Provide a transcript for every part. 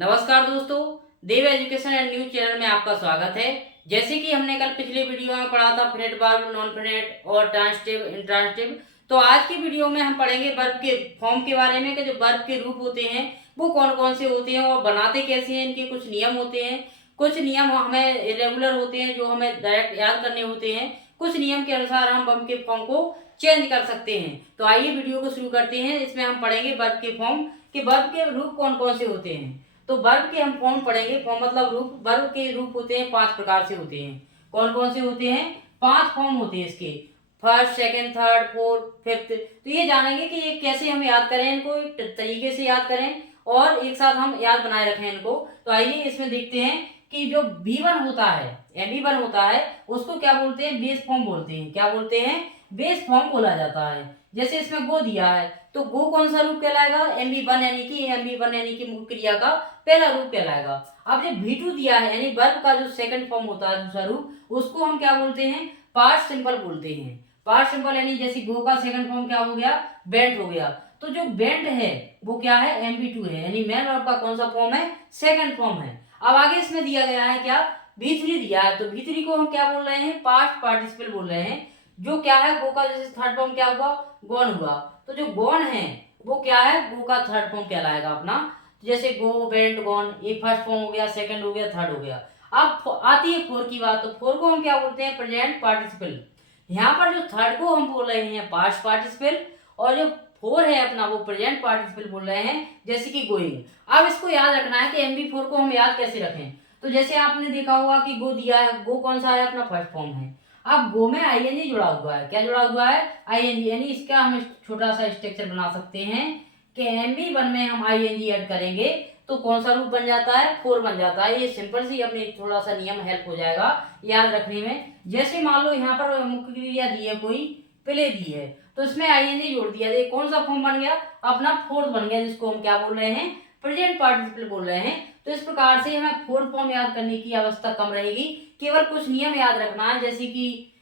नमस्कार दोस्तों, देव education and news channel में आपका स्वागत है। जैसे कि हमने कल पिछले वीडियो में पढ़ा था फिनेट वर्ब, नॉन फिनेट और ट्रांसिटिव, इंट्रांसिटिव, तो आज की वीडियो में हम पढ़ेंगे वर्ब के फॉर्म के बारे में कि जो वर्ब के रूप होते हैं वो कौन कौन से होते हैं और बनाते कैसे हैं, इनके कुछ नियम होते हैं। कुछ नियम हमें इरेगुलर होते हैं जो हमें डायरेक्ट याद करने होते हैं, कुछ नियम के अनुसार हम वर्ब के फॉर्म को चेंज कर सकते हैं। तो आइए वीडियो को शुरू करते हैं। इसमें हम पढ़ेंगे वर्ब के फॉर्म कि वर्ब के रूप कौन कौन से होते हैं। तो वर्ब के हम फॉर्म पढ़ेंगे। फॉर्म मतलब रूप। वर्ब के रूप होते हैं 5 प्रकार से होते हैं। कौन कौन से होते हैं? 5 फॉर्म होते हैं इसके, first, second, third, fourth, fifth. तो ये जानेंगे कि ये कैसे हम याद करें, इनको एक तरीके से याद करें और एक साथ हम याद बनाए रखें इनको। तो आइए इसमें देखते हैं कि जो B1 होता है, MB1 होता है, उसको क्या बोलते हैं? बेस फॉर्म बोलते हैं। क्या बोलते हैं? बेस फॉर्म बोला जाता है। जैसे इसमें गो दिया है तो गो कौन सा रूप कहलाएगा? MB1 यानी कि मुख्य क्रिया का पहला रूप कहलाएगा। अब जब V2 दिया है यानी वर्ब का जो सेकंड फॉर्म होता है, दूसरा रूप, उसको हम क्या बोलते हैं? पास्ट सिंपल बोलते हैं। पास्ट सिंपल यानी जैसे गो का सेकंड फॉर्म क्या हो गया? बेंट हो गया। तो जो बेंट है वो क्या है? MB2 है, यानी मैन वर्ब का कौन सा फॉर्म है? सेकंड फॉर्म है। अब आगे इसमें दिया गया है क्या? V3 दिया है, तो V3 को हम क्या बोल रहे हैं? पास्ट पार्टिसिपल बोल रहे हैं। जो क्या है? गो का जैसे थर्ड फॉर्म क्या हुआ? गॉन हुआ। तो जो गॉन है वो क्या है? गो का थर्ड फॉर्म कहलाएगा अपना। जैसे गो, वेंट, गॉन, ये फर्स्ट फॉर्म हो गया, सेकंड हो गया, थर्ड हो गया। अब आती है फोर की बात। तो फोर को हम क्या बोलते हैं? Present participle. यहाँ पर जो थर्ड को हम बोल रहे हैं पास्ट पार्टिसिपल, और जो फोर है अपना वो प्रेजेंट पार्टिसिपल बोल रहे हैं, जैसे कि गोइंग। अब इसको याद रखना है कि MB4 को हम याद कैसे रखें। तो जैसे आपने देखा होगा कि गो दिया है, गो कौन सा है? अपना फर्स्ट फॉर्म है। अब गो में ING जुड़ा हुआ है। क्या जुड़ा हुआ है? ING, यानी इसका हम छोटा सा स्ट्रक्चर बना सकते हैं कि MB1 में हम ING ऐड करेंगे तो कौन सा रूप बन जाता है? 4 बन जाता है। ये सिंपल सी अपने थोड़ा सा नियम हेल्प हो जाएगा याद रखने में। जैसे मान लो यहाँ पर मुख्य क्रिया दी है, कोई प्ले दी है, तो इसमें ING जोड़ दिया, ये कौन सा फॉर्म बन गया? अपना फोर्थ बन गया, जिसको हम क्या बोल रहे हैं? प्रेजेंट पार्टिसिपल बोल रहे हैं। तो इस प्रकार से हमें फोर्थ फॉर्म याद करने की आवश्यकता कम रहेगी। केवल कुछ नियम याद रखना है, जैसे कि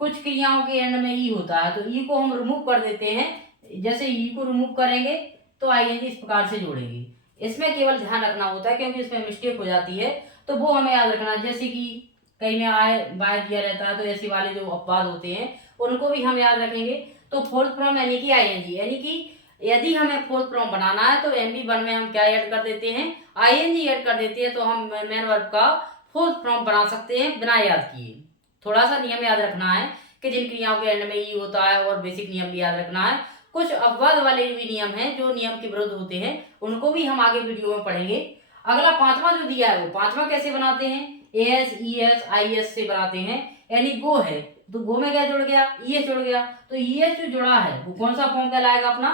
कुछ क्रियाओं के एंड में ई होता है तो ई को हम रिमूव कर देते हैं। जैसे ई को रिमूव करेंगे तो ING इस प्रकार से जोड़ेंगे। इसमें केवल ध्यान रखना होता है क्योंकि इसमें मिस्टेक हो जाती है, तो वो हमें याद रखना है। जैसे कि कहीं में आए बाय दिया रहता है तो ऐसे वाले जो अपवाद होते हैं उनको भी हम याद रखेंगे। तो फोर्थ फॉर्म यानी कि ING, यानी कि यदि हमें फोर्थ फॉर्म बनाना है तो MB1 में हम क्या ऐड कर देते हैं? ING ऐड कर देते हैं, तो हम मेन वर्ब का फोर्थ फॉर्म बना सकते हैं बिना याद किए। थोड़ा सा नियम याद रखना है कि जिन क्रियाओं के एंड में ई होता है, और बेसिक नियम भी याद रखना है। कुछ अपवाद वाले भी नियम हैं जो नियम के विरुद्ध होते हैं, उनको भी हम आगे वीडियो में पढ़ेंगे। अगला पांचवा जो दिया है वो पांचवा कैसे बनाते हैं? AS, ES, IS से बनाते हैं। यानी गो है तो गो में क्या जुड़ गया? ES जुड़ गया। तो ES जो जुड़ा है वो कौन सा फॉर्म कहलाएगा? अपना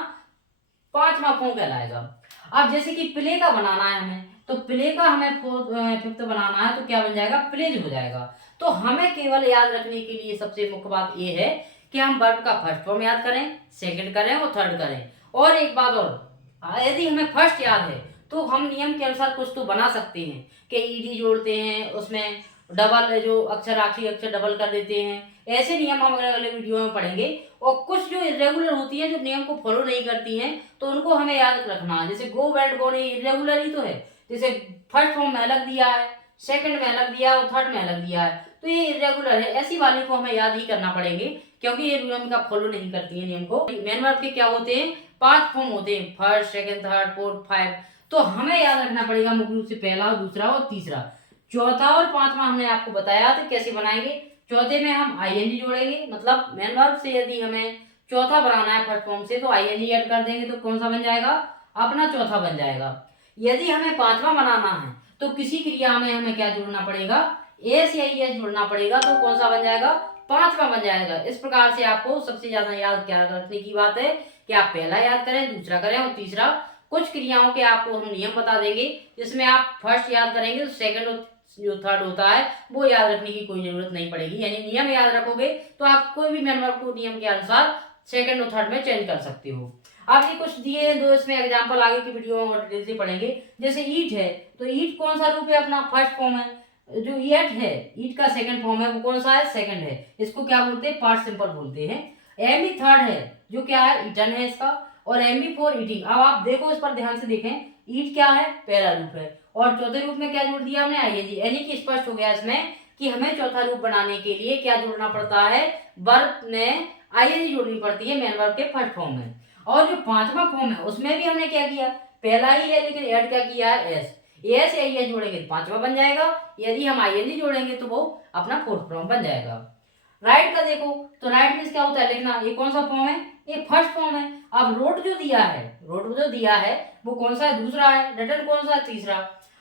पांचवा फॉर्म कहलाएगा। अब जैसे कि प्ले का बनाना है हमें, तो प्ले का हमें फिफ्थ बनाना है तो क्या बन जाएगा? प्लेज हो जाएगा। तो हमें केवल याद रखने के लिए सबसे मुख्य बात यह है कि हम वर्ब का फर्स्ट फॉर्म याद करें, सेकंड करें और थर्ड करें। और एक बात और, यदि हमें फर्स्ट याद है तो हम नियम के अनुसार कुछ तो बना सकते हैं कि ED जोड़ते हैं, उसमें डबल जो अक्षर, आखिरी अक्षर डबल कर देते हैं। ऐसे नियम हम अगले वीडियो में पढ़ेंगे। और कुछ जो इरेगुलर होती है, जो नियम को फॉलो नहीं करती हैं, तो उनको हमें याद रखना है। जैसे गो, वेंट, गॉन, इरेगुलर ही तो है। जैसे फर्स्ट फॉर्म में अलग दिया है, सेकंड में अलग दिया है और थर्ड में अलग दिया है, तो ये इरेगुलर है। ऐसी वाली को हमें याद ही करना पड़ेंगे क्योंकि ये नियम का फॉलो नहीं करती है नियम को। मेन वर्ब के क्या होते हैं? 5 फॉर्म होते हैं, फर्स्ट, सेकंड, थर्ड, फोर्थ, 5। तो हमें याद रखना पड़ेगा मुख्य रूप से पहला, दूसरा और तीसरा। चौथा और पांचवा हमने आपको बताया तो कैसे बनाएंगे। चौथे में हम ING जोड़ेंगे, मतलब मेन वर्ब से यदि हमें चौथा बनाना है फर्स्ट फॉर्म से तो ING ऐड कर देंगे तो कौन सा बन जाएगा? अपना चौथा बन जाएगा। यदि हमें पांचवा बनाना है तो किसी क्रिया में हमें क्या जोड़ना पड़ेगा? AS या ES जोड़ना पड़ेगा, तो कौन सा बन जाएगा? पांचवा बन जाएगा। इस प्रकार से आपको सबसे ज्यादा याद क्या रखने की बात है कि आप पहला याद करें, दूसरा करें और तीसरा। कुछ क्रियाओं के आपको हम नियम बता देंगे जिसमें आप फर्स्ट याद करेंगे तो सेकंड और जो थर्ड होता है वो याद रखने की कोई जरूरत नहीं पड़ेगी। यानी नियम याद रखोगे तो आप कोई भी मेन वर्ब को नियम के अनुसार सेकंड और थर्ड में चेंज कर सकते हो। आप ये कुछ दिए हैं, दो इसमें एग्जांपल आगे की वीडियो में डिटेल से पढ़ेंगे। जैसे ईट है तो ईट कौन सा रूप है? अपना फर्स्ट फॉर्म है। जो ईट है, ईट का सेकंड फॉर्म है, वो कौन सा है? सेकंड है। इसको क्या बोलते हैं? पास्ट सिंपल बोलते हैं। MB थर्ड है, जो क्या है? ईटन है इसका। और MB4 ईटिंग। अब आप देखो, इस पर ध्यान से देखें, ईट क्या है, पहला रूप है। और चौथे रूप में क्या जोड़ दिया हमने, आईएनजी, यानी कि स्पष्ट हो गया इसमें कि हमें चौथा रूप बनाने के लिए क्या जोड़ना पड़ता है, वर्ब में आईएनजी जोड़नी पड़ती है मेन वर्ब के फर्स्ट फॉर्म में। और जो पांचवा फॉर्म है उसमें भी हमने क्या किया, पहला ही है लेकिन ऐड क्या किया है, एस। एस या ई जोड़ेंगे तो पांचवा बन जाएगा, यदि हम आईएनजी जोड़ेंगे तो वो अपना फोर्थ फॉर्म बन जाएगा। राइट का देखो तो राइट मीन्स क्या होता है, लिखना। ये कौन सा फॉर्म है, ये फर्स्ट फॉर्म है। अब रोट जो दिया है, रोट जो दिया है वो कौन सा है, दूसरा है। रिटन कौन सा है, तीसरा।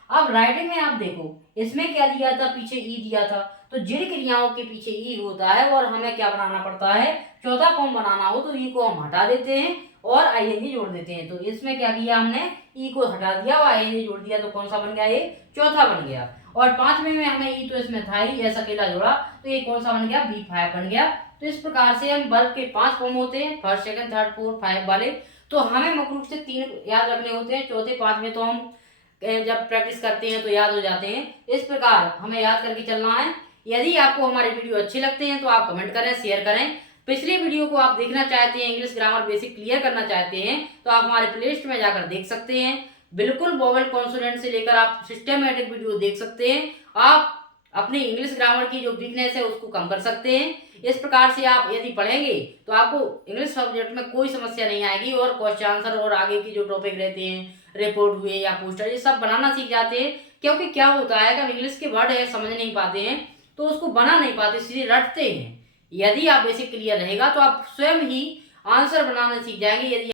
अब राइटिंग में आप देखो इसमें क्या दिया था, पीछे ई दिया था, तो जिन क्रियाओं के पीछे ई होता है और हमें क्या बनाना पड़ता है, चौथा फॉर्म बनाना हो तो ई को हम हटा देते हैं और आईएनजी जोड़ देते हैं। तो इसमें क्या किया हमने, ई को हटा दिया और आईएनजी जोड़ दिया, तो कौन सा बन गया, ये चौथा बन गया। और पांचवें में हमें ई तो इसमें था ही, ऐसा अकेला जोड़ा, तो ये कौन सा बन गया, B5 बन गया। तो इस प्रकार से हम वर्ब के 5 फॉर्म होते हैं, फर्स्ट सेकंड थर्ड फोर्थ 5 वाले। तो हमें मुख्य रूप से 3 याद रखने होते हैं, चौथे 5 में तो हम जब प्रैक्टिस करते हैं तो याद हो जाते हैं। इस प्रकार हमें याद करके चलना है। यदि आपको हमारे वीडियो अच्छे लगते हैं तो आप कमेंट करें, शेयर करें। पिछले वीडियो को आप देखना चाहते हैं, इंग्लिश ग्रामर बेसिक क्लियर करना चाहते हैं, तो आप हमारे प्लेलिस्ट में जाकर देख सकते हैं। बिल्कुल वोवेल कॉन्सोनेंट से लेकर आप सिस्टमैटिक वीडियो देख सकते हैं। आप अपनी इंग्लिश ग्रामर की जो वीकनेस है उसको कम कर सकते हैं। इस प्रकार से आप यदि पढ़ेंगे तो आपको इंग्लिश सब्जेक्ट में कोई समस्या नहीं आएगी और क्वेश्चन आंसर और आगे की जो टॉपिक रहते हैं, रिपोर्ट हुए या पोस्टर, ये सब बनाना सीख जाते हैं। क्योंकि क्या होता है कि हम इंग्लिश के वर्ड है समझ नहीं पाते हैं तो उसको बना नहीं पाते, सीधे रटते हैं। यदि आप बेसिक क्लियर रहेगा तो आप स्वयं ही आंसर बनाना सीख जाएंगे। यदि